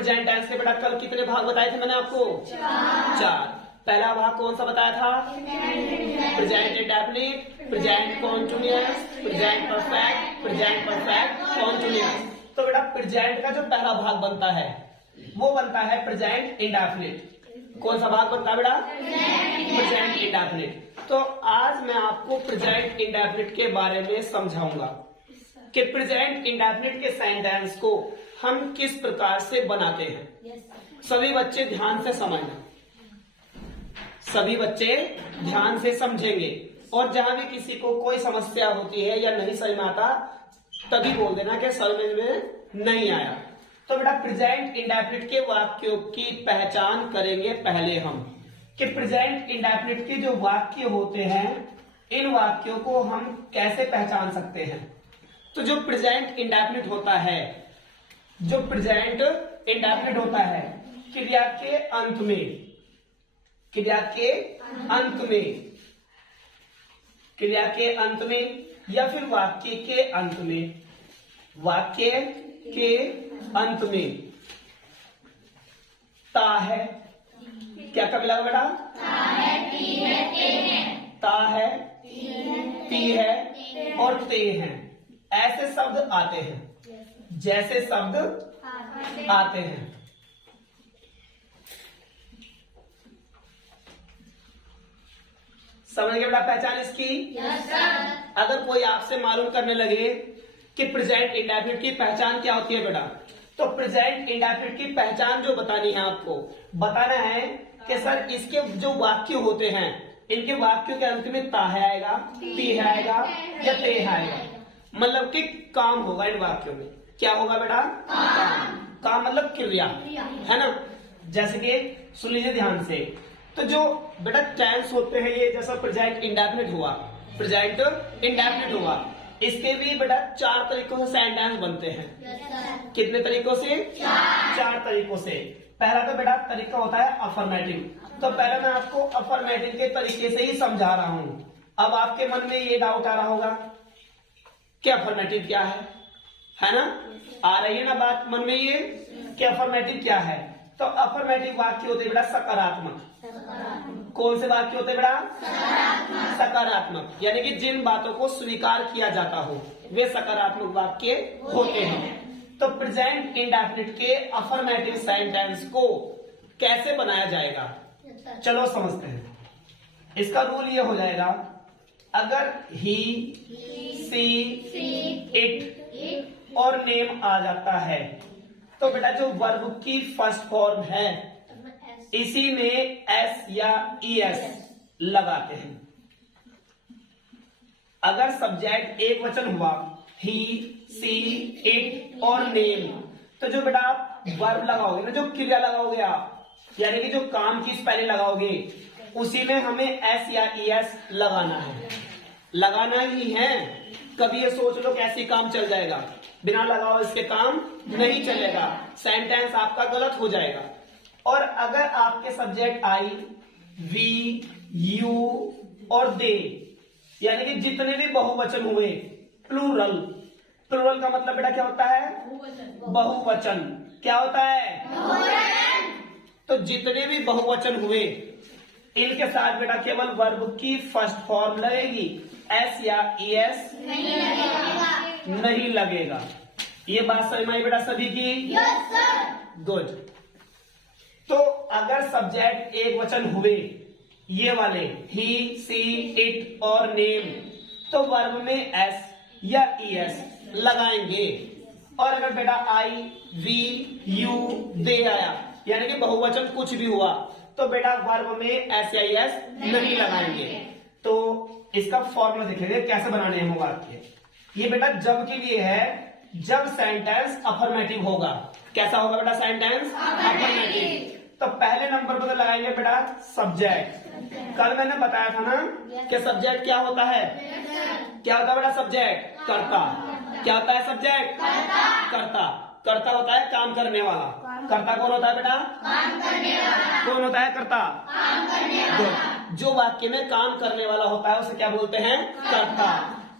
Present tense के बेटा कल कितने भाग बताए थे मैंने आपको? 4। पहला भाग कौन सा बताया था? Present indefinite, present continuous, present perfect, present perfect continuous. तो बेटा प्रेजेंट का जो पहला भाग बनता है वो बनता है प्रेजेंट इंडेफिनिट। कौन सा भाग बनता है बेटा? Present indefinite. तो आज मैं आपको प्रेजेंट इंडेफिनिट के बारे में समझाऊंगा कि प्रेजेंट इंडेफिनिट के सेंटेंस को हम किस प्रकार से बनाते हैं। सभी बच्चे ध्यान से समझना, सभी बच्चे ध्यान से समझेंगे और जहां भी किसी को कोई समस्या होती है या नहीं समझ में आता तभी बोल देना कि समझ में नहीं आया। तो बेटा प्रेजेंट इंडेफिनिट के वाक्यों की पहचान करेंगे पहले हम कि प्रेजेंट इंडेफिनिट के जो वाक्य होते हैं इन वाक्यों को हम कैसे पहचान सकते हैं। तो जो प्रेजेंट इंडेफिनिट होता है, जो प्रेजेंट इंडेफिनिट होता है क्रिया के अंत में, क्रिया के अंत में, क्रिया के अंत में या फिर वाक्य के अंत में, वाक्य के अंत में ता है, क्या कब लगा बेटा? ता है, टी है, ते है, ता है, ती है और ते हैं। ऐसे शब्द आते हैं, जैसे शब्द आते हैं। समझ गए बेटा पहचान इसकी? Yes sir. अगर कोई आपसे मालूम करने लगे कि प्रेजेंट इंडेफिनिट की पहचान क्या होती है बेटा, तो प्रेजेंट इंडेफिनिट की पहचान जो बतानी है आपको, बताना है कि सर इसके जो वाक्य होते हैं इनके वाक्यों के अंत में ता है आएगा, ती है आएगा या ते है आएगा। मतलब कि काम होगा इन वाक्यों में। क्या होगा बेटा? काम। काम मतलब क्रिया, है ना। जैसे कि सुन लीजिए ध्यान से, तो जो बेटा टेंस होते हैं ये जैसा प्रेजेंट इंडेफिनिट हुआ, प्रेजेंट इंडेफिनिट हुआ, इसके भी बेटा 4 तरीकों से सेंटेंस बनते हैं। कितने तरीकों से? 4 तरीकों से। पहला तो बेटा तरीका होता है अफर्मेटिव। तो पहले मैं आपको अफर्मेटिव के तरीके से ही समझा रहा हूं। अब आपके मन में ये डाउट आ रहा होगा कि अफर्मेटिव क्या है ना? आ रही है ना बात मन में ये कि अफर्मेटिव क्या है? तो अफर्मेटिव वाक्य होते बेटा सकारात्मक। कौन से वाक्य होते बेटा? सकारात्मक, यानी कि जिन बातों को स्वीकार किया जाता हो वे सकारात्मक वाक्य होते हैं। तो प्रेजेंट इंडेफिनिट के अफर्मेटिव सेंटेंस को कैसे बनाया जाएगा चलो समझते हैं। इसका रूल ये हो जाएगा, अगर ही, सी, इट और नेम आ जाता है तो बेटा जो वर्ब की फर्स्ट फॉर्म है इसी में एस या ईएस लगाते हैं। अगर सब्जेक्ट एक वचन हुआ ही, सी, इट और नेम, तो जो बेटा आप वर्ब लगाओगे ना, जो क्रिया लगाओगे आप, यानी कि जो काम की स्पेलिंग लगाओगे उसी में हमें एस या ईएस लगाना है। लगाना ही है। कभी ये सोच लो कैसे काम चल जाएगा, बिना लगाओ इसके काम नहीं चलेगा, सेंटेंस आपका गलत हो जाएगा। और अगर आपके सब्जेक्ट आई, वी, यू और दे, यानी कि जितने भी बहुवचन हुए, प्लूरल, प्लूरल का मतलब बेटा क्या होता है? बहुवचन। क्या होता है? बहुवचन। तो जितने भी बहुवचन हुए इनके साथ बेटा केवल वर्ब की फर्स्ट फॉर्म लगेगी, एस या ईएस नहीं लगेगा। ये बात समझ में आई बेटा सभी की? Yes sir. गुड। तो अगर सब्जेक्ट एक वचन हुए ये वाले ही, सी, इट और नेम, तो वर्ब में एस या ईएस लगाएंगे। और अगर बेटा आई, वी, यू, दे आया, यानी कि बहुवचन कुछ भी हुआ, तो बेटा वर्ब में एस या ईएस नहीं लगाएंगे। तो इसका फॉर्मूला देखेंगे कैसे बनाने हैं वाक्य। ये बेटा जब के लिए है जब सेंटेंस अफर्मेटिव होगा। कैसा होगा बेटा सेंटेंस? अफर्मेटिव। तो पहले नंबर पर लगाएंगे बेटा सब्जेक्ट। कल मैंने बताया था ना कि सब्जेक्ट क्या होता है? क्या होता है बेटा सब्जेक्ट? कर्ता। क्या होता है सब्जेक्ट? कर्ता। कर्ता होता है काम करने वाला। कर्ता कौन होता है बेटा? काम करने वाला। कौन होता है कर्ता? काम करने वाला। जो वाक्य में काम करने वाला होता है उसे क्या बोलते हैं? कर्ता।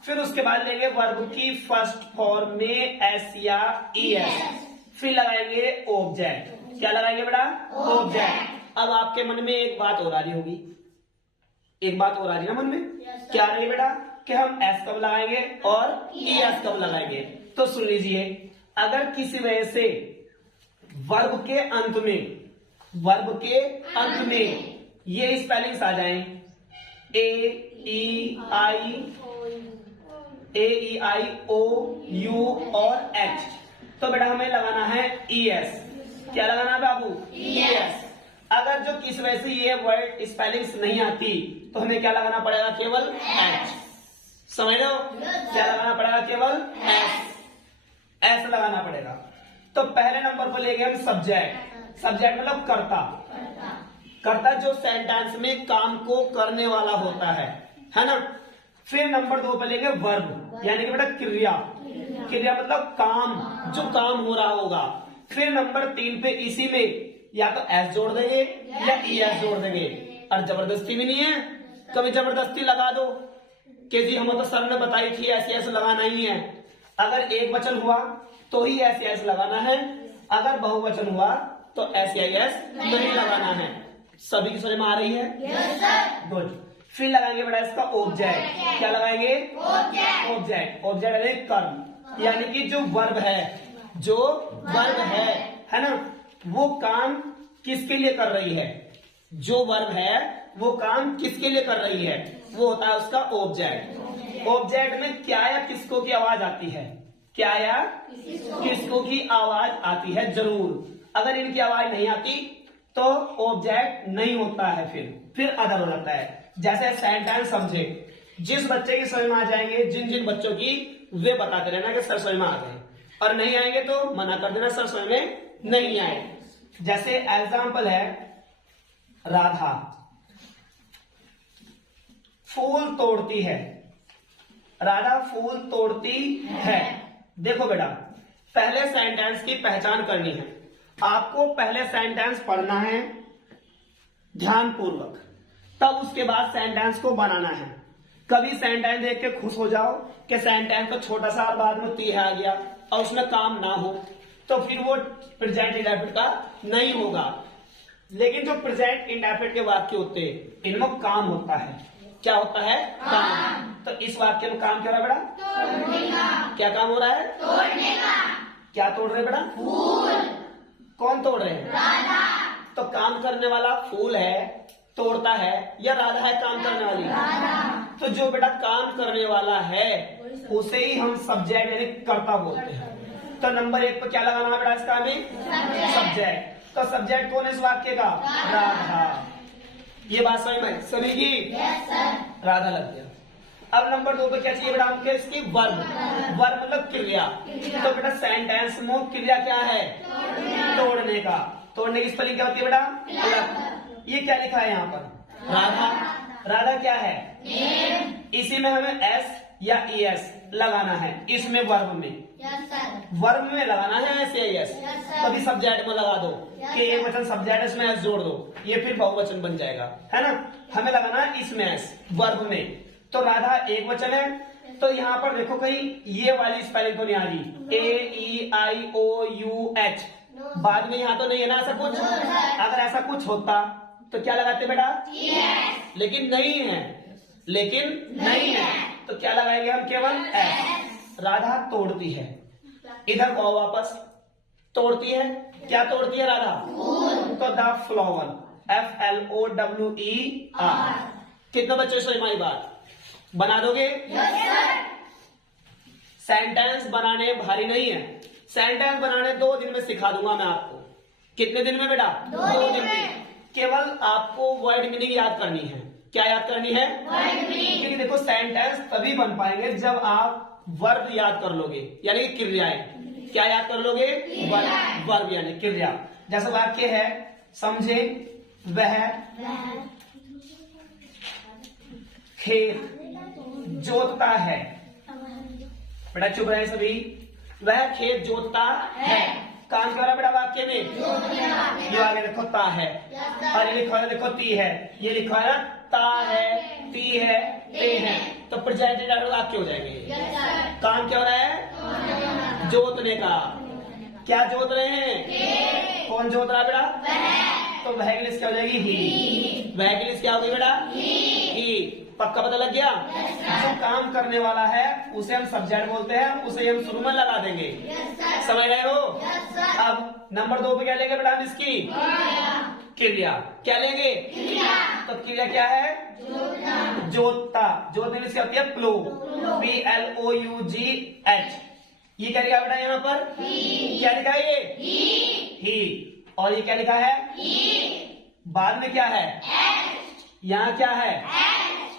फिर उसके बाद लेंगे वर्ब की फर्स्ट फॉर्म में एस या ईएस, फिर लगाएंगे ऑब्जेक्ट। क्या लगाएंगे बेटा? ऑब्जेक्ट। अब आपके मन में एक बात और आ रही होगी, एक बात और आ रही है ना मन में, क्या आ रही है बेटा? कि हम एस कब लगाएंगे और एस कब लगाएंगे। तो सुन लीजिए, अगर किसी वजह से वर्ब के अंत में ये स्पेलिंग्स आ जाएं, ए ई आई ओ यू और एच, तो बेटा हमें लगाना है ई एस। क्या लगाना है बाबू? E S. अगर जो किस वजह से ये वर्ड स्पेलिंग्स नहीं आती तो हमें क्या लगाना पड़ेगा? केवल एच। समझ लो, क्या लगाना पड़ेगा? केवल एस लगाना पड़ेगा। तो पहले नंबर पर लेंगे हम सब्जेक्ट। सब्जेक्ट मतलब कर्ता जो सेंटेंस में काम को करने वाला होता है ना। फिर नंबर 2 पर लेंगे वर्ब, यानी कि बेटा क्रिया मतलब काम, जो काम हो रहा होगा। फिर नंबर 3 पे इसी में या तो एस जोड़ देंगे या ई एस जोड़ देंगे। और जबरदस्ती भी नहीं है, कभी जबरदस्ती लगा दो कि जी हमें तो सर ने बताई थी ऐसे लगाना ही है। अगर एक वचन हुआ तो ही एस लगाना है, अगर बहुवचन हुआ तो एस नहीं लगाना है। सभी की समझ में आ रही है? गुड। फिर लगाएंगे बेटा इसका ऑब्जेक्ट। क्या लगाएंगे? ऑब्जेक्ट कर्म, यानी कि जो वर्ब है ना, वो काम किसके लिए कर रही है? जो वर्ब है वो काम किसके लिए कर रही है? वो होता है उसका ऑब्जेक्ट। ऑब्जेक्ट में क्या या किसको की आवाज आती है? क्या या किसको की आवाज आती है? जरूर। अगर इनकी आवाज नहीं आती तो ऑब्जेक्ट नहीं होता है, फिर अदर हो जाता है। जैसे सेंटेंस समझे, जिस बच्चे की समझ में आ जाएंगे, जिन बच्चों की, वे बताते रहना कि सर समझ में आ गए, और नहीं आएंगे तो मना कर देना सर समझ में नहीं आए। जैसे एग्जाम्पल है, राधा फूल तोड़ती है। राधा फूल तोड़ती है। देखो बेटा, पहले सेंटेंस की पहचान करनी है। आपको पहले सेंटेंस पढ़ना है ध्यानपूर्वक, तब उसके बाद सेंटेंस को बनाना है। कभी सेंटेंस देख के खुश हो जाओ कि सेंटेंस तो छोटा सा और बाद में ती आ गया और उसमें काम ना हो, तो फिर वो प्रेजेंट इंडेफिनिट का नहीं होगा। लेकिन जो प्रेजेंट इंडेफिनिट के वाक्य होते हैं, इनमें काम होता है। क्या होता है? काम। तो इस वाक्य में काम क्या हो रहा है बेटा? तोड़ने का। क्या काम हो रहा है? तोड़ने का। क्या तोड़ रहे बेटा? फूल। कौन तोड़ रहे हैं? राधा। तो काम करने वाला फूल है, तोड़ता है, या राधा है काम करने वाली? राधा। तो जो बेटा काम करने वाला है उसे ही हम सब्जेक्ट यानी कर्ता बोलते हैं। तो नंबर 1 पर क्या लगाना है बेटा इसका? हमें सब्जेक्ट। तो सब्जेक्ट कौन है इस वाक्य का? राधा। ये बात समझ में सभी की? राधा लग गया। अब नंबर 2 पे क्या चाहिए बेटा हमको? इसकी वर्ब मतलब क्रिया। तो बेटा सेंटेंस में क्रिया क्या है? तोड़ने का। तोड़ने की स्पेलिंग क्या होती है बेटा? ये क्या लिखा है यहाँ पर? राधा क्या है? इसी में हमें एस या ई एस लगाना है। इसमें वर्ब में वर्ब में लगाना है एस या एस। तभी सब्जेक्ट में लगा दो कि एक वचन सब्जेक्ट, इसमें एस जोड़ दो, ये फिर बहुवचन बन जाएगा, है ना। हमें लगाना है इसमें एस वर्ब में। तो राधा एक वचन है, तो यहाँ पर देखो कहीं ये वाली स्पेलिंग तो नहीं आ रही, ए ई आई ओ यू एच, बाद में यहाँ तो नहीं है ना ऐसा कुछ। अगर ऐसा कुछ होता तो क्या लगाते बेटा? लेकिन नहीं है, तो क्या लगाएंगे हम? केवल एस। राधा तोड़ती है। इधर को वापस, तोड़ती है। क्या तोड़ती है राधा? तो द फ्लावर, FLOWER। कितने बच्चों से हमारी बात बना दोगे? सेंटेंस बनाने भारी नहीं है। सेंटेंस बनाने 2 दिन में सिखा दूंगा मैं आपको। कितने दिन में बेटा? 2 दिन में। केवल आपको वर्ड मीनिंग याद करनी है। क्या याद करनी है? Word meaning. क्योंकि देखो सेंटेंस तभी बन पाएंगे जब आप वर्ब याद कर लोगे, यानी कि क्रियाएं। क्या याद कर लोगे? वर्ब यानी क्रिया। जैसा वाक्य है, समझे, वह खेत जोतता है। बेटा चुप रहे सभी। वह खेत जोतता है। काम कर रहा बेटा वाक्य में? ये आगे देखो ता है, और ये लिखा है देखो ती है, ये लिखा है ता है, ती है, ते है। तो प्रेजेंट वाक्य हो जाएंगे। काम क्या हो रहा है? जोतने का। क्या जोत रहे हैं? कौन जोत रहा बेटा? तो वह के लिए क्या हो जाएगी? ही। वह के लिए क्या होगी बेटा? ही। पक्का पता लग गया? जो काम करने वाला है उसे हम सब्जेक्ट बोलते हैं, उसे हम शुरू में लगा देंगे। समझ रहे हो? अब नंबर 2 पे क्या लेंगे बेटा हम इसकी? क्रिया। क्या लेंगे? तो क्रिया क्या है? जोतता। जोतने से होती है प्लो, PLOUGH। ये क्या लिखा बेटा यहाँ पर? क्या लिखा है ये? ही। और ये क्या लिखा है? बाद में क्या है? यहाँ क्या है?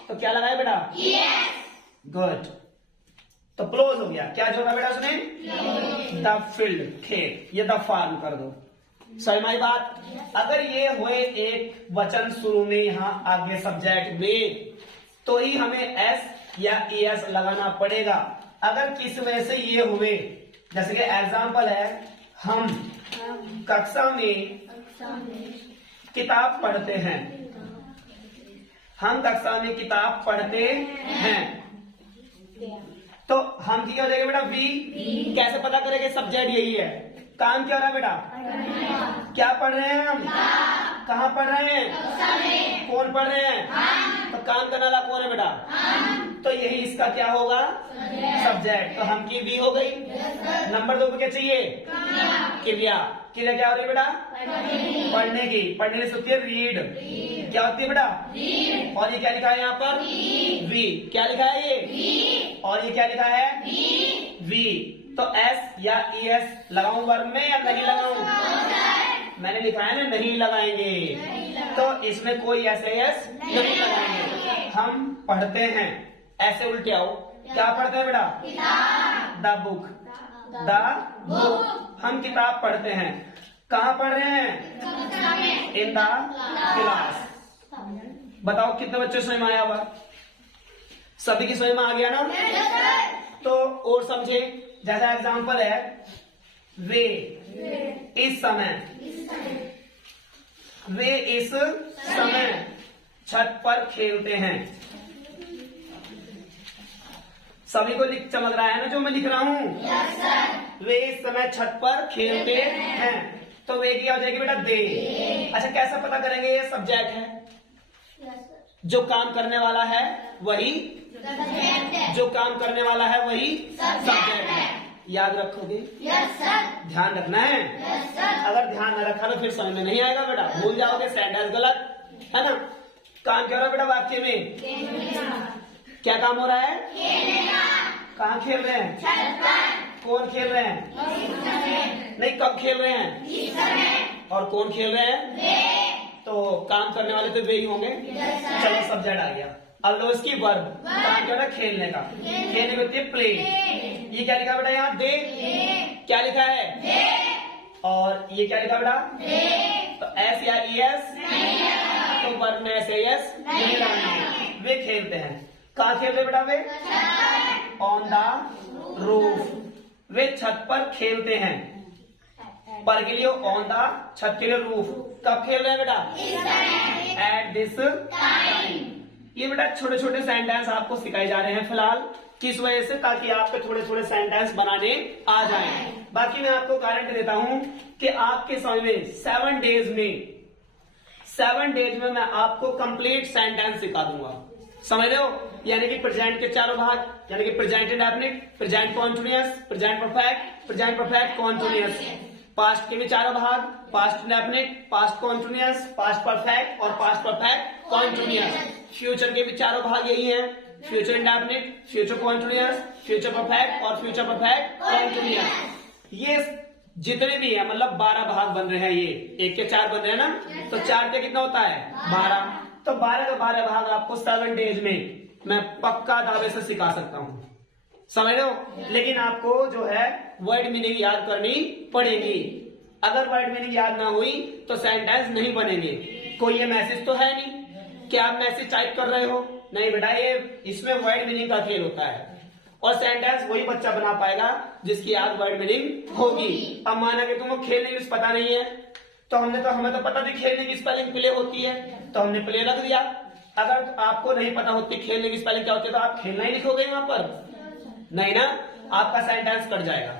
तो क्या लगाए बेटा? गुड। तो क्लोज हो गया। क्या जोड़ा बेटा उसने? द फील्ड, खेत। ये द फार्म कर दो। सही बात। अगर ये हुए एक वचन शुरू में यहाँ आगे सब्जेक्ट में, तो ही हमें एस या ES लगाना पड़ेगा। अगर किस वजह से ये हुए, जैसे कि एग्जाम्पल है, हम कक्षा में किताब पढ़ते हैं। हम कक्षा में किताब पढ़ते हैं, तो हम क्या हो जाएगा बेटा? वी। कैसे पता करेंगे? सब्जेक्ट यही है। काम क्या हो रहा है बेटा? क्या पढ़ रहे हैं हम? कहाँ पढ़ रहे हैं? कौन पढ़ रहे हैं? तो काम करने वाला कौन है बेटा? तो यही इसका क्या होगा? सब्जेक्ट। तो हम की वी हो गई। नंबर 2 पे क्या चाहिए? क्रिया। क्रिया क्या हो रही है बेटा? पढ़ने की। पढ़ने से होती है रीड। क्या होती है बेटा? और ये क्या लिखा है यहाँ पर? वी। क्या लिखा है ये? और ये क्या लिखा है? वी। तो एस या ES लगाऊं वर्ब में या नहीं लगाऊं? मैंने लिखा है ना, नहीं लगाएंगे। तो इसमें कोई एस नहीं लगाएंगे। हम पढ़ते हैं, ऐसे उल्टे आओ। क्या पढ़ते हैं बेटा? The book. The book. हम किताब पढ़ते हैं। कहाँ पढ़ रहे हैं? In the class. बताओ कितने बच्चे समझ में आया हुआ? सभी की समझ में आ गया ना? तो और समझे, जैसा एग्जांपल है, वे इस समय, वे इस समय छत पर खेलते हैं। सभी को चमक रहा है ना जो मैं लिख रहा हूँ? वे इस समय छत पर खेलते हैं। तो वे की हो जाएगी बेटा? दे। अच्छा, कैसा पता करेंगे? ये सब्जेक्ट है। जो काम करने वाला है वही जो काम करने वाला है वही सब्जेक्ट है। याद रखोगे? ध्यान रखना है। अगर ध्यान न रखा तो फिर समझ में नहीं आएगा बेटा, भूल जाओगे, सेंटेंस गलत है ना। काम क्या हो रहा है बेटा वाक्य में? क्या काम हो रहा है? कहाँ खेल रहे हैं? कौन खेल रहे हैं? नहीं, कब खेल रहे हैं? और कौन खेल रहे हैं? तो काम करने वाले तो वे ही होंगे। चलो सब्जेक्ट आ गया। अब लो इसकी वर्ब। काम क्या है? खेलने का। खेलने में होती है प्ले। ये क्या लिखा बेटा यहाँ? दे। क्या लिखा है? और ये क्या लिखा बेटा? तो एस या ES? तो वर्ब में एस या ES नहीं लगाएंगे। वे खेलते हैं। कहाँ खेल रहे बेटा? वे ऑन द रूफ। वे छत पर खेलते हैं। पर के लिए ऑन द, छत के लिए रूफ। कब खेल रहे हैं बेटा? At this time. ये बेटा छोटे छोटे सेंटेंस आपको सिखाए जा रहे हैं फिलहाल। किस वजह से? ताकि आपके थोड़े थोड़े सेंटेंस बनाने आ जाएं। बाकी मैं आपको गारंटी देता हूं कि आपके समय में 7 डेज में मैं आपको कंप्लीट सेंटेंस सिखा दूंगा। समझ रहे हो? यानी कि प्रेजेंट के चारों भाग, यानी कि present indefinite, present continuous, present perfect continuous. Past के भी चारों भाग, past indefinite, past continuous, past perfect और पास्ट परफेक्ट कॉन्टिन्यूअस। फ्यूचर के भी चारों भाग यही हैं, future indefinite, future continuous, future perfect और फ्यूचर परफेक्ट कॉन्टिन्यूअस। ये जितने भी है मतलब 12 भाग बन रहे हैं। ये 1 के 4 बन रहे हैं ना, तो 4 पे कितना होता है? 12। तो 12 के 12 भाग आपको 7 डेज में मैं पक्का दावे से सिखा सकता हूं। समझ रहे हो? लेकिन आपको जो है वर्ड मीनिंग याद करनी पड़ेगी। अगर वर्ड मीनिंग याद ना हुई तो सेंटेंस नहीं बनेंगे। कोई ये मैसेज तो है नहीं कि आप मैसेज टाइप कर रहे हो, नहीं बेटा, ये इसमें वर्ड मीनिंग का खेल होता है। और सेंटेंस वही बच्चा बना पाएगा जिसकी याद वर्ड मीनिंग होगी। अब माना कि तुमको खेलने की पता नहीं है, तो हमें तो पता थी खेलने की स्पेलिंग प्ले होती है, तो हमने प्ले रख दिया। अगर आपको नहीं पता होती खेलने की स्पेलिंग क्या होती है, तो आप खेलना ही लिखोगे यहाँ पर? नहीं ना, आपका सेंटेंस कट जाएगा।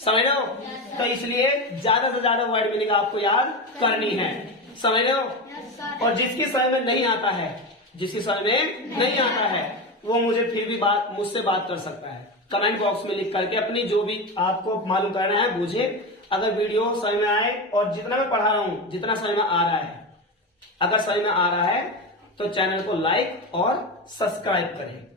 समझ रहे हो? तो इसलिए ज्यादा से ज्यादा वर्ड मीनिंग आपको याद करनी है, समझ रहे हो? और जिसकी समझ में नहीं आता है, जिसकी समझ में नहीं आता है वो मुझे फिर भी मुझसे बात कर सकता है कमेंट बॉक्स में लिख करके, अपनी जो भी आपको मालूम करना है मुझे। अगर वीडियो समझ में आए और जितना मैं पढ़ा रहा हूं जितना समझ में आ रहा है, अगर समझ में आ रहा है तो चैनल को लाइक और सब्सक्राइब करें।